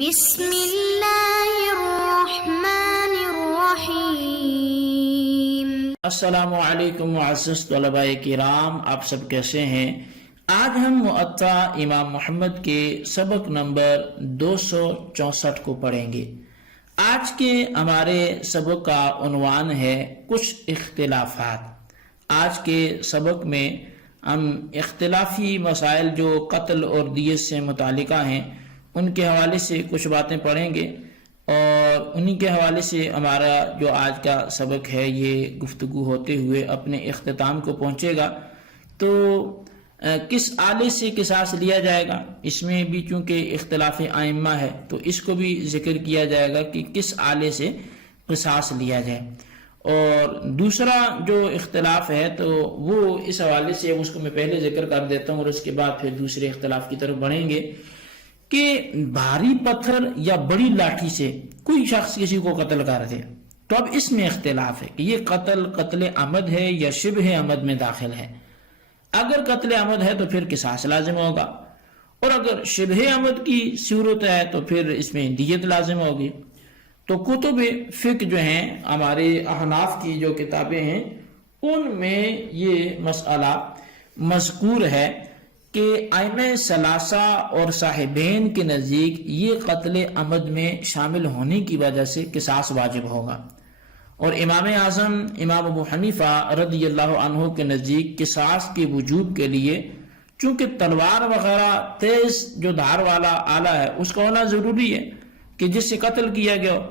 بسم اللہ الرحمن الرحیم۔ السلام علیکم معزز طلباء کرام، آپ سب کیسے ہیں؟ آج ہم مؤطا امام محمد کے سبق نمبر 264 کو پڑھیں گے۔ آج کے ہمارے سبق کا عنوان ہے کچھ اختلافات۔ آج کے سبق میں ہم اختلافی مسائل جو قتل اور دیت سے متعلقہ ہیں ان کے حوالے سے کچھ باتیں پڑھیں گے، اور انہی کے حوالے سے ہمارا جو آج کا سبق ہے یہ گفتگو ہوتے ہوئے اپنے اختتام کو پہنچے گا۔ تو کس آلے سے قصاص لیا جائے گا، اس میں بھی چونکہ اختلاف ائمہ ہے تو اس کو بھی ذکر کیا جائے گا کہ کس آلے سے قصاص لیا جائے۔ اور دوسرا جو اختلاف ہے تو وہ اس حوالے سے اس کو میں پہلے ذکر کر دیتا ہوں اور اس کے بعد پھر دوسرے اختلاف کی طرف بڑھیں گے کہ بھاری پتھر یا بڑی لاٹھی سے کوئی شخص کسی کو قتل کر دے تو اب اس میں اختلاف ہے کہ یہ قتل عمد ہے یا شبہ عمد میں داخل ہے۔ اگر قتل عمد ہے تو پھر قصاص لازم ہوگا، اور اگر شبہ عمد کی صورت ہے تو پھر اس میں دیت لازم ہوگی۔ تو کتب فقہ جو ہیں، ہمارے احناف کی جو کتابیں ہیں، ان میں یہ مسئلہ مذکور ہے کہ ائمہ ثلاثہ اور صاحبین کے نزدیک یہ قتل عمد میں شامل ہونے کی وجہ سے قصاص واجب ہوگا، اور امام اعظم امام ابو حنیفہ رضی اللہ عنہ کے نزدیک قصاص کے وجوب کے لیے چونکہ تلوار وغیرہ تیز جو دھار والا آلہ ہے اس کا ہونا ضروری ہے کہ جس سے قتل کیا گیا ہو،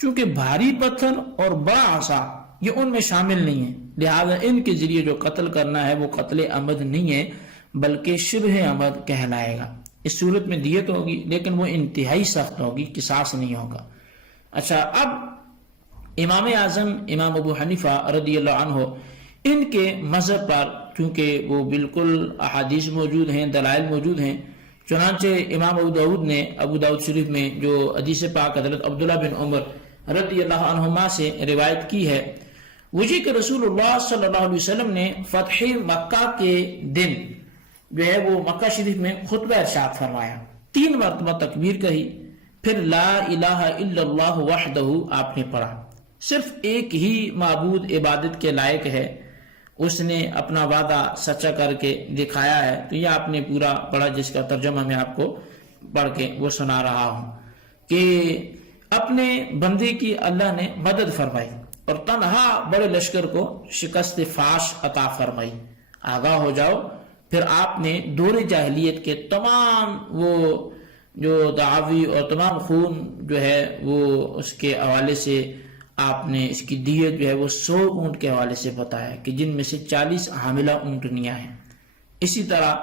چونکہ بھاری پتھر اور بڑا عصا یہ ان میں شامل نہیں ہے، لہذا ان کے ذریعے جو قتل کرنا ہے وہ قتل عمد نہیں ہے بلکہ شبہ عمد کہلائے گا۔ اس صورت میں دیت ہوگی لیکن وہ انتہائی سخت ہوگی، قصاص نہیں ہوگا۔ اچھا، اب امام اعظم امام ابو حنیفہ رضی اللہ عنہ ان کے مذہب پر چونکہ وہ بالکل احادیث موجود ہیں، دلائل موجود ہیں، چنانچہ امام ابو داؤد شریف میں جو حدیث پاک حضرت عبداللہ بن عمر رضی اللہ عنہما سے روایت کی ہے، وہ یہ کہ رسول اللہ صلی اللہ علیہ وسلم نے فتح مکہ کے دن جو ہے وہ مکہ شریف میں خطبہ ارشاد فرمایا، 3 مرتبہ تکبیر کہی، پھر لا الہ الا اللہ وحدہ آپ نے پڑھا، صرف ایک ہی معبود عبادت کے لائق ہے، اس نے اپنا وعدہ سچا کر کے دکھایا ہے۔ تو یہ آپ نے پورا پڑھا، جس کا ترجمہ میں آپ کو پڑھ کے وہ سنا رہا ہوں کہ اپنے بندے کی اللہ نے مدد فرمائی اور تنہا بڑے لشکر کو شکست فاش عطا فرمائی، آگاہ ہو جاؤ۔ پھر آپ نے دور جاہلیت کے تمام وہ جو دعاوی اور تمام خون جو ہے وہ اس کے حوالے سے آپ نے اس کی دیت جو ہے وہ 100 اونٹ کے حوالے سے بتایا کہ جن میں سے 40 حاملہ اونٹنیاں ہیں۔ اسی طرح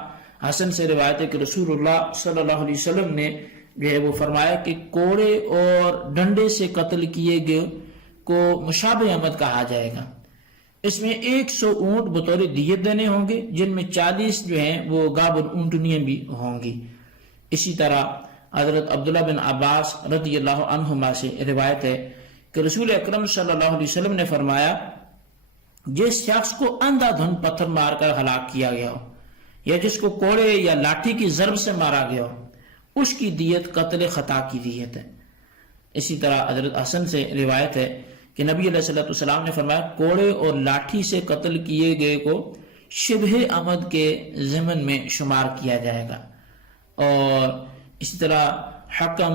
حسن سے روایت ہے کہ رسول اللہ صلی اللہ علیہ وسلم نے جو ہے وہ فرمایا کہ کوڑے اور ڈنڈے سے قتل کیے گئے کو مشابہ عمد کہا جائے گا، اس میں 100 اونٹ بطور دیت دینے ہوں گے، جن میں 40 جو ہیں وہ گابن اونٹنیاں بھی ہوں گی۔ اسی طرح حضرت عبداللہ بن عباس رضی اللہ عنہما سے روایت ہے کہ رسول اکرم صلی اللہ علیہ وسلم نے فرمایا، جس شخص کو اندھا دھند پتھر مار کر ہلاک کیا گیا ہو یا جس کو کوڑے یا لاٹھی کی ضرب سے مارا گیا ہو، اس کی دیت قتل خطا کی دیت ہے۔ اسی طرح حضرت حسن سے روایت ہے کہ نبی علیہ السلام نے فرمایا، کوڑے اور لاٹھی سے قتل کیے گئے کو شبہ عمد کے ضمن میں شمار کیا جائے گا۔ اور اسی طرح حکم،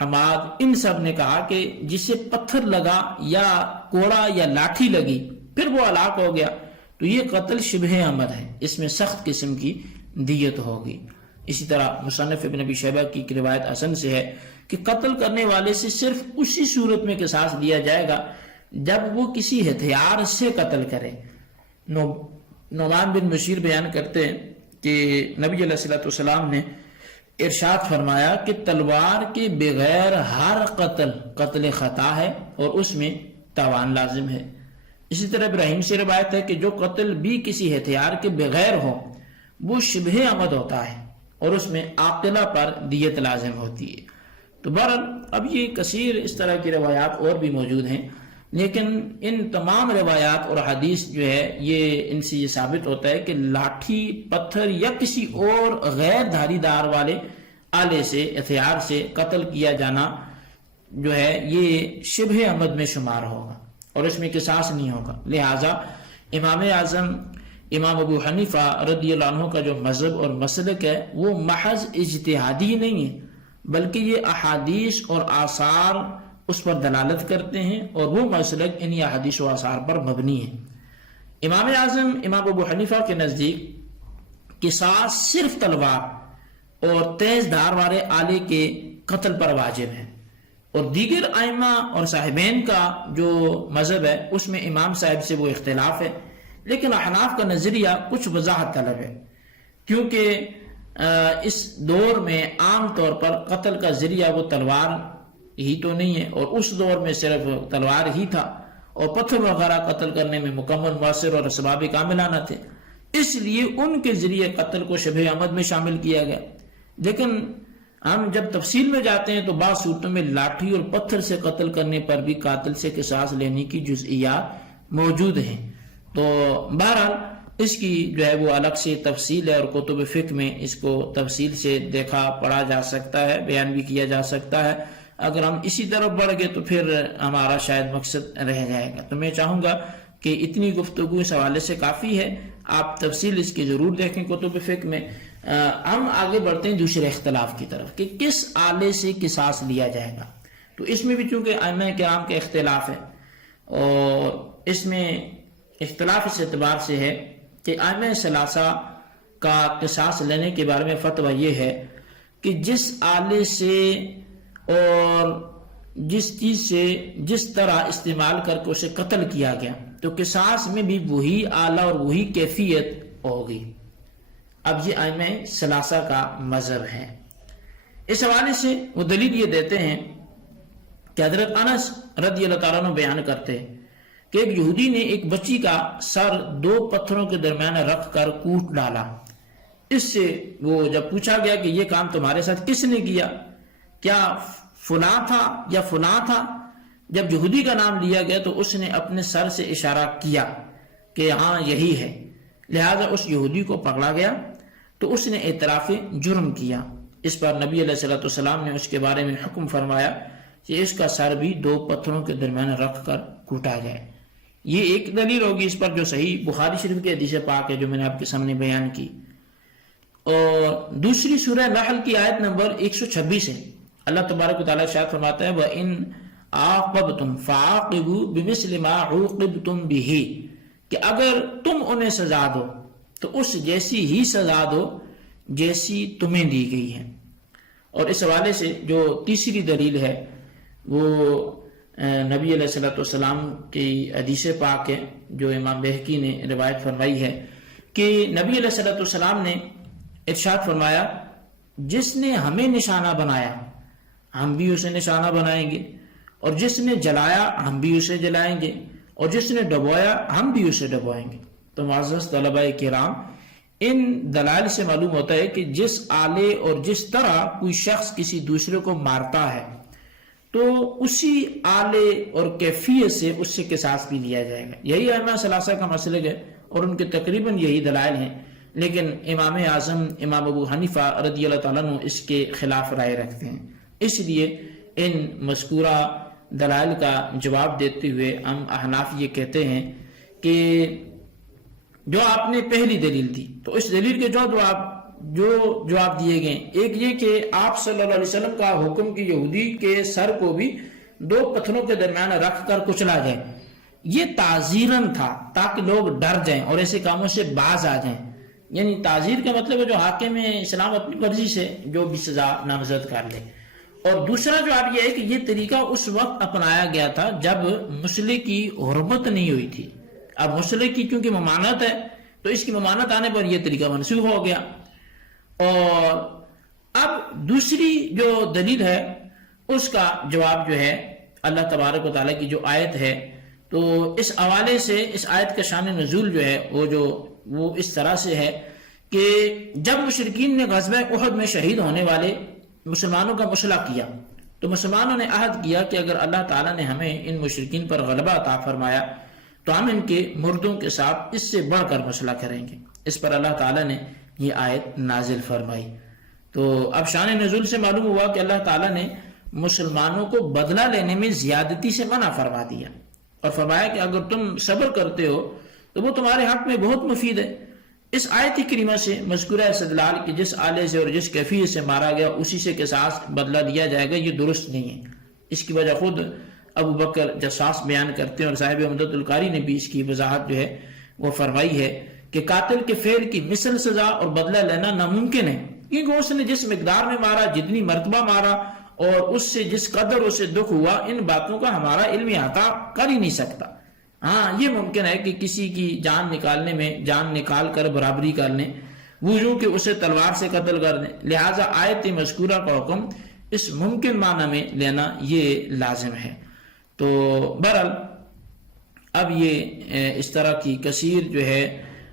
حماد، ان سب نے کہا کہ جسے پتھر لگا یا کوڑا یا لاٹھی لگی پھر وہ ہلاک ہو گیا تو یہ قتل شبہ عمد ہے، اس میں سخت قسم کی دیت ہوگی۔ اسی طرح مصنف ابن ابی شیبہ کی روایت حسن سے ہے کہ قتل کرنے والے سے صرف اسی صورت میں قصاص دیا جائے گا جب وہ کسی ہتھیار سے قتل کرے۔ نعمان بن بشیر بیان کرتے ہیں کہ نبی علیہ السلام نے ارشاد فرمایا کہ تلوار کے بغیر ہر قتل خطا ہے اور اس میں تاوان لازم ہے۔ اسی طرح ابراہیم سے روایت ہے کہ جو قتل بھی کسی ہتھیار کے بغیر ہو وہ شبہ عمد ہوتا ہے اور اس میں عاقلہ پر دیت لازم ہوتی ہے۔ تو بہرحال اب یہ کثیر اس طرح کی روایات اور بھی موجود ہیں، لیکن ان تمام روایات اور حدیث جو ہے یہ ان سے یہ ثابت ہوتا ہے کہ لاٹھی، پتھر یا کسی اور غیر دھاری دار والے آلے سے ہتھیار سے قتل کیا جانا جو ہے یہ شبہ عمد میں شمار ہوگا اور اس میں قصاص نہیں ہوگا. لہٰذا امام اعظم امام ابو حنیفہ رضی اللہ عنہ کا جو مذہب اور مسلک ہے وہ محض اجتہادی نہیں ہے، بلکہ یہ احادیث اور آثار اس پر دلالت کرتے ہیں اور وہ مسلک انہی احادیث و آثار پر مبنی ہے. امام اعظم امام ابو حنیفہ کے نزدیک قصاص صرف تلوار اور تیز دھار والے آلے کے قتل پر واجب ہے، اور دیگر ائمہ اور صاحبین کا جو مذہب ہے اس میں امام صاحب سے وہ اختلاف ہے. لیکن احناف کا نظریہ کچھ وضاحت طلب ہے، کیونکہ اس دور میں عام طور پر قتل کا ذریعہ وہ تلوار ہی تو نہیں ہے، اور اس دور میں صرف تلوار ہی تھا اور پتھر وغیرہ قتل کرنے میں مکمل مؤثر اور اسباب کاملانہ تھے، اس لیے ان کے ذریعے قتل کو شبہ عمد میں شامل کیا گیا. لیکن ہم جب تفصیل میں جاتے ہیں تو بعض صورتوں میں لاٹھی اور پتھر سے قتل کرنے پر بھی قاتل سے قصاص لینے کی جزئیات موجود ہیں. تو بہرحال اس کی جو ہے وہ الگ سے تفصیل ہے اور کتب فقہ میں اس کو تفصیل سے دیکھا پڑھا جا سکتا ہے، بیان بھی کیا جا سکتا ہے. اگر ہم اسی طرف بڑھ گئے تو پھر ہمارا شاید مقصد رہ جائے گا. تو میں چاہوں گا کہ اتنی گفتگو اس حوالے سے کافی ہے، آپ تفصیل اس کی ضرور دیکھیں کتب فقہ میں. ہم آگے بڑھتے ہیں دوسرے اختلاف کی طرف کہ کس آلے سے قصاص لیا جائے گا. تو اس میں بھی چونکہ ائمہ کرام کے اختلاف ہے، اور اس میں اختلاف اس اعتبار سے ہے کہ ائمہ ثلاثہ کا قصاص لینے کے بارے میں فتویٰ یہ ہے کہ جس آلے سے اور جس چیز سے جس طرح استعمال کر کے اسے قتل کیا گیا تو قصاص میں بھی وہی آلہ اور وہی کیفیت ہوگی. اب یہ ائمہ ثلاثہ کا مذہب ہے. اس حوالے سے وہ دلیل یہ دیتے ہیں کہ حضرت انس رضی اللہ تعالیٰ عنہ بیان کرتے ہیں کہ ایک یہودی نے ایک بچی کا سر 2 پتھروں کے درمیان رکھ کر کوٹ ڈالا. اس سے وہ جب پوچھا گیا کہ یہ کام تمہارے ساتھ کس نے کیا، کیا فلاں تھا یا فلاں تھا، جب یہودی کا نام لیا گیا تو اس نے اپنے سر سے اشارہ کیا کہ ہاں یہی ہے. لہذا اس یہودی کو پکڑا گیا تو اس نے اعتراف جرم کیا. اس پر نبی علیہ الصلوۃ والسلام نے اس کے بارے میں حکم فرمایا کہ اس کا سر بھی 2 پتھروں کے درمیان رکھ کر کوٹا جائے. یہ ایک دلیل ہوگی اس پر جو صحیح بخاری شریف کے حدیث پاک ہے جو میں نے آپ کے سامنے بیان کی. اور دوسری سورہ نحل کی آیت نمبر 126 ہے. اللہ تبارک و تعالیٰ ارشاد فرماتا ہے وَإِنْ عَاقَبْتُمْ فَعَاقِبُوا بِمِثْلِ مَا عُوقِبْتُمْ بِهِ، کہ اگر تم انہیں سزا دو تو اس جیسی ہی سزا دو جیسی تمہیں دی گئی ہے. اور اس حوالے سے جو تیسری دلیل ہے وہ نبی علیہ الصلوۃ والسلام کی حدیث پاک ہے جو امام بہقی نے روایت فرمائی ہے کہ نبی علیہ الصلوۃ والسلام نے ارشاد فرمایا جس نے ہمیں نشانہ بنایا ہم بھی اسے نشانہ بنائیں گے، اور جس نے جلایا ہم بھی اسے جلائیں گے، اور جس نے ڈبویا ہم بھی اسے ڈبوائیں گے. تو معزز طلباء کرام، ان دلائل سے معلوم ہوتا ہے کہ جس آلے اور جس طرح کوئی شخص کسی دوسرے کو مارتا ہے تو اسی آلے اور کیفیت سے اس سے قصاص بھی لیا جائے گا. یہی ائمہ ثلاثہ کا مسلک ہے اور ان کے تقریباً یہی دلائل ہیں. لیکن امام اعظم امام ابو حنیفہ رضی اللہ تعالیٰ عنہ اس کے خلاف رائے رکھتے ہیں. اس لیے ان مذکورہ دلائل کا جواب دیتے ہوئے ہم احناف یہ کہتے ہیں کہ جو آپ نے پہلی دلیل دی تو اس دلیل کے جو جواب دیے گئے، ایک یہ کہ آپ صلی اللہ علیہ وسلم کا حکم کہ یہودی کے سر کو بھی 2 پتھروں کے درمیان رکھ کر کچلا جائے، یہ تعزیراً تھا تاکہ لوگ ڈر جائیں اور ایسے کاموں سے باز آ جائیں. یعنی تعزیر کا مطلب ہے جو حاکم اسلام اپنی مرضی سے جو بھی سزا نامزد کر لے. اور دوسرا جواب یہ ہے کہ یہ طریقہ اس وقت اپنایا گیا تھا جب مسئلے کی حرمت نہیں ہوئی تھی. اب مسئلے کی کیونکہ ممانعت ہے تو اس کی ممانعت آنے پر یہ طریقہ منسوخ ہو گیا. اور اب دوسری جو دلیل ہے اس کا جواب جو ہے اللہ تبارک و تعالیٰ کی جو آیت ہے، تو اس حوالے سے اس آیت کا شان نزول جو ہے وہ اس طرح سے ہے کہ جب مشرکین نے غزوہ احد میں شہید ہونے والے مسلمانوں کا مسئلہ کیا تو مسلمانوں نے عہد کیا کہ اگر اللہ تعالیٰ نے ہمیں ان مشرکین پر غلبہ عطا فرمایا تو ہم ان کے مردوں کے ساتھ اس سے بڑھ کر مسئلہ کریں گے. اس پر اللہ تعالیٰ نے یہ آیت نازل فرمائی. تو اب شان نزول سے معلوم ہوا کہ اللہ تعالیٰ نے مسلمانوں کو بدلہ لینے میں زیادتی سے منع فرما دیا اور فرمایا کہ اگر تم صبر کرتے ہو تو وہ تمہارے حق میں بہت مفید ہے۔ اس آیت کریمہ سے مذکورہ استدلال کہ جس آلے سے اور جس کیفیت سے مارا گیا اسی سے قصاص بدلہ لیا جائے گا، یہ درست نہیں ہے۔ اس کی وجہ خود ابو بکر جساس بیان کرتے ہیں اور صاحب عمدۃ القاری نے بھی اس کی وضاحت جو ہے وہ فرمائی ہے کہ قاتل کے فعل کی مثل سزا اور بدلہ لینا ناممکن ہے، کیونکہ اس نے جس مقدار میں مارا، جتنی مرتبہ مارا اور اس سے جس قدر اسے دکھ ہوا، ان باتوں کا ہمارا علم احاطہ کر ہی نہیں سکتا۔ ہاں یہ ممکن ہے کہ کسی کی جان نکالنے میں جان نکال کر برابری کر لیں، وہ یوں کہ اسے تلوار سے قتل کر دیں، لہٰذا آیت مذکورہ کا حکم اس ممکن معنی میں لینا یہ لازم ہے۔ تو بہرحال اب یہ اس طرح کی کثیر جو ہے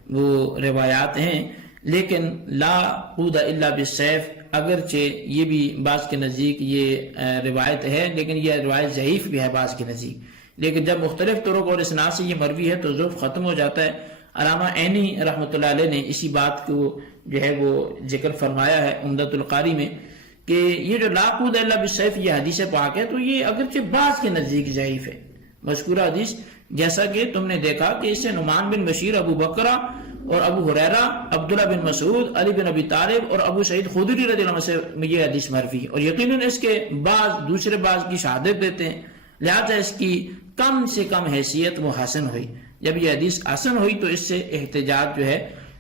وہ روایات ہیں، لیکن لا قود الا بالسیف اگرچہ یہ بھی بعض کے نزدیک یہ روایت ہے، لیکن یہ روایت ضعیف بھی ہے بعض کے نزدیک، لیکن جب مختلف طرق اور اسناد سے یہ مروی ہے تو ضعف ختم ہو جاتا ہے۔ علامہ عینی رحمۃ اللہ علیہ نے اسی بات کو جو ہے وہ ذکر فرمایا ہے عمدۃ القاری میں کہ یہ جو لا قود الا بالسیف یہ حدیث پاک ہے تو یہ اگرچہ بعض کے نزدیک ضعیف ہے مذکورہ حدیث، جیسا کہ تم نے دیکھا کہ اس سے نعمان بن بشیر، ابو بکرہ اور ابو ہریرہ، عبداللہ بن مسعود، علی بن ابی طالب اور ابو سعید خدری رضی اللہ عنہ سے یہ حدیث مروی ہے، اور یقیناً اس کے دوسرے بعض کی شہادت دیتے ہیں، لہذا اس کی کم سے کم حیثیت وہ حسن ہوئی۔ جب یہ حدیث حسن ہوئی تو اس سے احتجاج جو ہے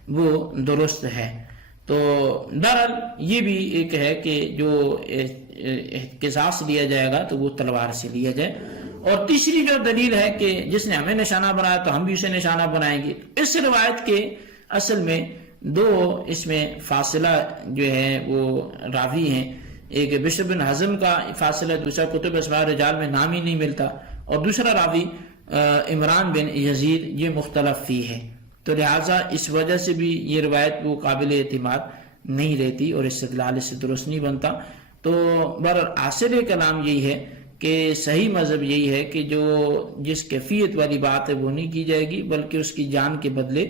وہ درست ہے۔ تو بہرحال یہ بھی ایک ہے کہ جو قصاص لیا جائے گا تو وہ تلوار سے لیا جائے۔ اور تیسری جو دلیل ہے کہ جس نے ہمیں نشانہ بنایا تو ہم بھی اسے نشانہ بنائیں گے، اس روایت کے اصل میں دو اس میں فاصلہ جو ہے وہ راوی ہیں، ایک بشر بن حزم کا فاصلہ، دوسرا کتب اسماء رجال میں نام ہی نہیں ملتا، اور دوسرا راوی عمران بن یزید، یہ مختلف فی ہے، تو لہٰذا اس وجہ سے بھی یہ روایت وہ قابل اعتماد نہیں رہتی اور استدلال اس سے درست نہیں بنتا۔ تو حاصل کلام یہی ہے کہ صحیح مذہب یہی ہے کہ جو جس کیفیت والی بات ہے وہ نہیں کی جائے گی، بلکہ اس کی جان کے بدلے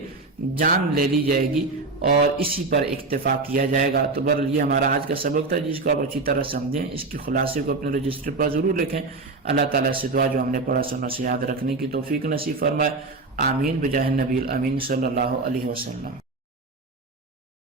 جان لے لی جائے گی اور اسی پر اکتفا کیا جائے گا۔ تو بہرحال یہ ہمارا آج کا سبق تھا جس کو آپ اچھی طرح سمجھیں، اس کی خلاصے کو اپنے رجسٹر پر ضرور لکھیں۔ اللہ تعالیٰ سے دعا جو ہم نے پڑھا سنا سے یاد رکھنے کی توفیق نصیب فرمائے، آمین بجاہ نبی الامین صلی اللہ علیہ وسلم۔